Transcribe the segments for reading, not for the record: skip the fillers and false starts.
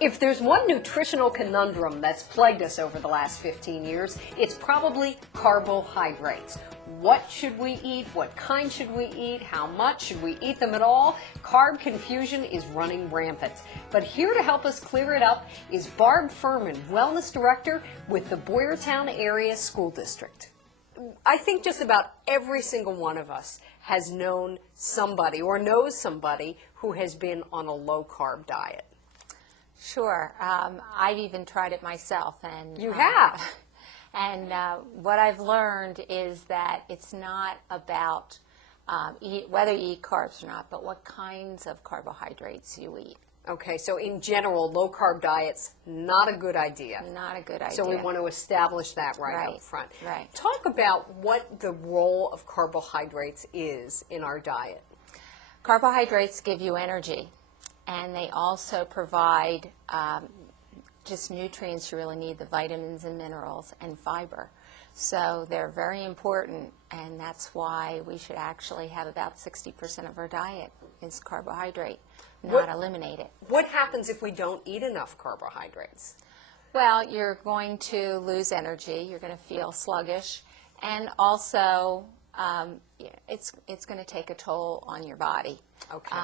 If there's one nutritional conundrum that's plagued us over the last 15 years, it's probably carbohydrates. What should we eat? What kind should we eat? How much? Should we eat them at all? Carb confusion is running rampant. But here to help us clear it up is Barb Furman, Wellness Director with the Boyertown Area School District. I think just about every single one of us has known somebody or knows somebody who has been on a low-carb diet. Sure. I've even tried it myself. And you have? And what I've learned is that it's not about whether you eat carbs or not, but what kinds of carbohydrates you eat. Okay, so in general, low-carb diet's not a good idea. Not a good idea. So we want to establish that right up front. Right. Talk about what the role of carbohydrates is in our diet. Carbohydrates give you energy, and they also provide just nutrients you really need, the vitamins and minerals and fiber. So they're very important, and that's why we should actually have about 60% of our diet is carbohydrate, not eliminate it. What happens if we don't eat enough carbohydrates? Well, you're going to lose energy, you're going to feel sluggish, and also it's going to take a toll on your body. Okay.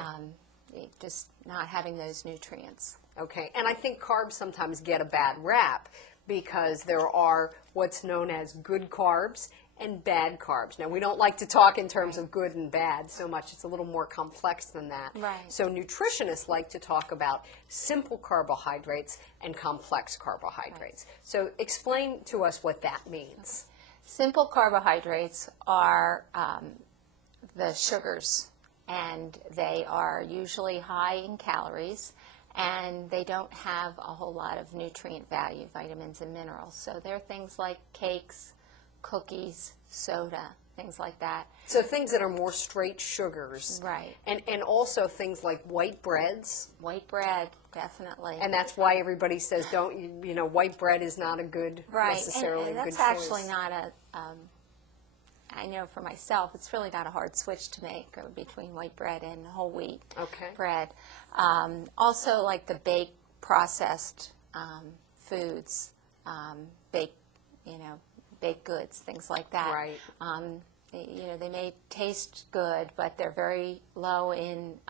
Just not having those nutrients. Okay, and I think carbs sometimes get a bad rap because there are what's known as good carbs and bad carbs. Now, we don't like to talk in terms of good and bad so much. It's a little more complex than that. Right. So nutritionists like to talk about simple carbohydrates and complex carbohydrates. Right. So explain to us what that means. Simple carbohydrates are the sugars, and they are usually high in calories, and they don't have a whole lot of nutrient value, vitamins and minerals. So they're things like cakes, cookies, soda, things like that. So things that are more straight sugars. Right. And also things like white breads. White bread, definitely. And that's why everybody says white bread is not a good, necessarily and a good choice. that's actually not I know for myself, it's really not a hard switch to make between white bread and whole wheat bread. Also, like the baked, processed foods, baked goods, things like that. Right. They may taste good, but they're very low in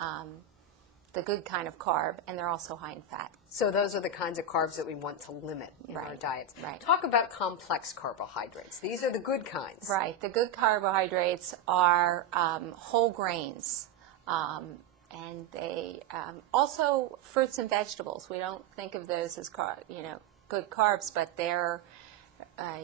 the good kind of carb, and they're also high in fat. So those are the kinds of carbs that we want to limit in our diets. Right. Talk about complex carbohydrates. These are the good kinds. Right. The good carbohydrates are whole grains, and they also fruits and vegetables. We don't think of those as good carbs, but they're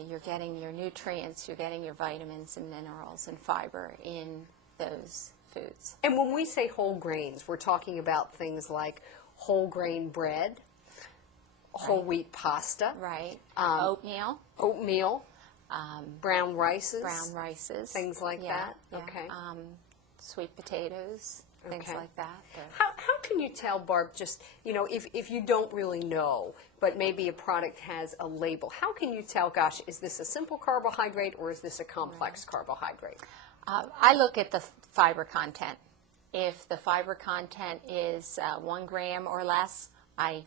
you're getting your nutrients, you're getting your vitamins and minerals and fiber in those foods. And when we say whole grains, we're talking about things like whole grain bread, whole wheat pasta, oatmeal, brown rices, things like that. Yeah. Okay. Sweet potatoes, things like that. How can you tell, Barb, just, if you don't really know, but maybe a product has a label, how can you tell, gosh, is this a simple carbohydrate or is this a complex carbohydrate? I look at the fiber content. If the fiber content is 1 gram or less, I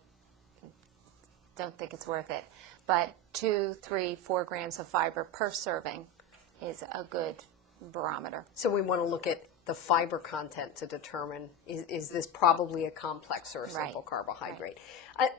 don't think it's worth it. But 2, 3, 4 grams of fiber per serving is a good barometer. So we want to look at the fiber content to determine is this probably a complex or a simple carbohydrate.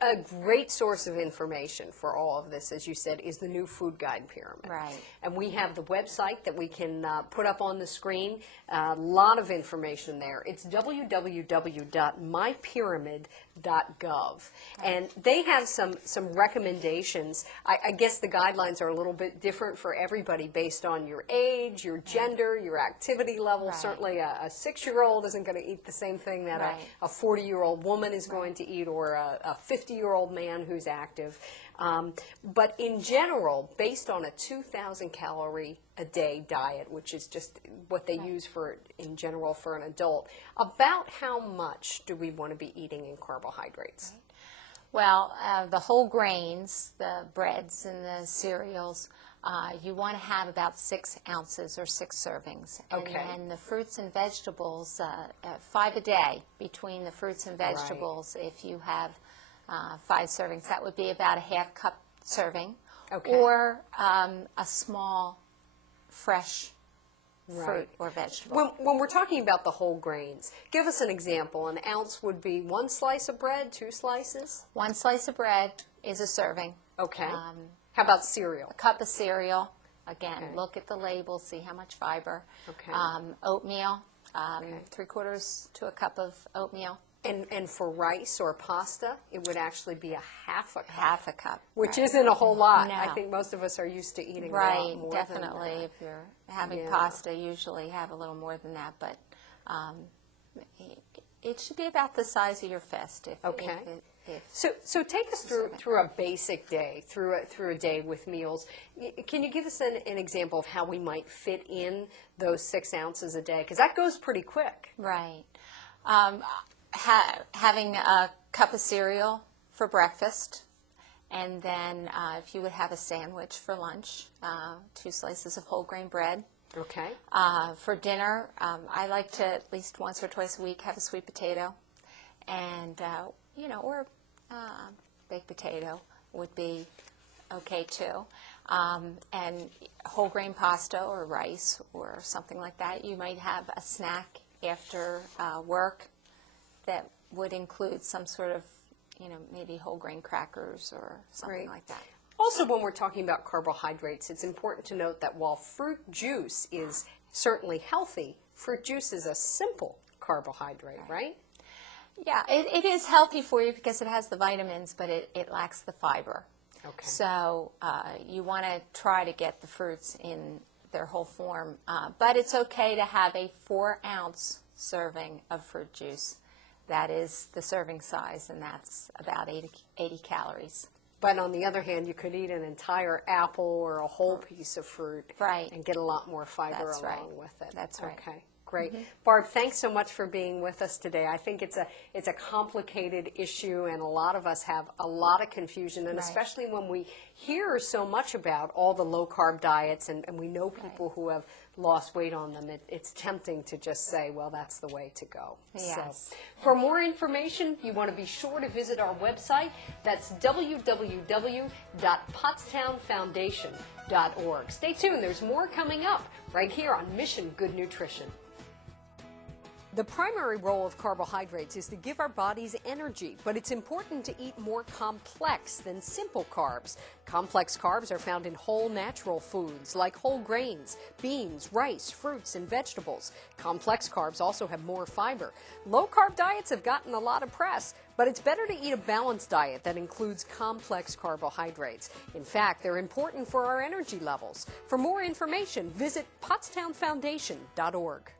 A great source of information for all of this, as you said, is the new food guide pyramid. Right. And we have the website that we can put up on the screen. A lot of information there. It's www.mypyramid.gov. And they have some recommendations. I guess the guidelines are a little bit different for everybody based on your age, your gender, your activity level. Certainly a 6-year-old isn't going to eat the same thing that a 40-year-old woman is going to eat, or a 50-year-old man who's active. But in general, based on a 2,000 calorie a day diet, which is just what they use in general for an adult, about how much do we want to be eating in carbohydrates? Well, the whole grains, the breads and the cereals, you want to have about 6 ounces or 6 servings. And then the fruits and vegetables, 5 a day between the fruits and vegetables. If you have 5 servings. That would be about a half cup serving. Okay. Or a small fresh Right. fruit or vegetable. When we're talking about the whole grains, give us an example. An ounce would be 1 slice of bread, 2 slices? 1 slice of bread is a serving. Okay. How about cereal? A cup of cereal. Again, Okay. look at the label, see how much fiber. Okay. Oatmeal, Okay. 3/4 to a cup of oatmeal. And for rice or pasta, it would actually be a half a cup. Half a cup. Which right. isn't a whole lot. No. I think most of us are used to eating a lot Right, more definitely. than that. If you're having Yeah. pasta, usually have a little more than that, but it should be about the size of your fist. Okay. If So take us through a basic day, through a day with meals. Can you give us an example of how we might fit in those 6 ounces a day? Because that goes pretty quick. Right. Having a cup of cereal for breakfast, and then if you would have a sandwich for lunch, 2 slices of whole grain bread. Okay. For dinner, I like to at least once or twice a week have a sweet potato, and or baked potato would be okay too. And whole grain pasta or rice or something like that. You might have a snack after work that would include some sort of, maybe whole grain crackers or something Right. like that. Also, when we're talking about carbohydrates, it's important to note that while fruit juice is certainly healthy, fruit juice is a simple carbohydrate, right? Yeah, it is healthy for you because it has the vitamins, but it lacks the fiber. Okay. So you want to try to get the fruits in their whole form. But it's okay to have a 4-ounce serving of fruit juice. That is the serving size, and that's about 80 calories. But on the other hand, you could eat an entire apple or a whole piece of fruit Right. and get a lot more fiber That's along right. with it. That's right. Okay, great. Barb, thanks so much for being with us today. I think it's a complicated issue, and a lot of us have a lot of confusion, and Right. especially when we hear so much about all the low-carb diets, and we know people who have lost weight on them, it's tempting to just say, well, that's the way to go. Yes. So, for more information, you want to be sure to visit our website. That's www.pottstownfoundation.org. Stay tuned. There's more coming up right here on Mission Good Nutrition. The primary role of carbohydrates is to give our bodies energy, but it's important to eat more complex than simple carbs. Complex carbs are found in whole natural foods like whole grains, beans, rice, fruits, and vegetables. Complex carbs also have more fiber. Low-carb diets have gotten a lot of press, but it's better to eat a balanced diet that includes complex carbohydrates. In fact, they're important for our energy levels. For more information, visit pottstownfoundation.org.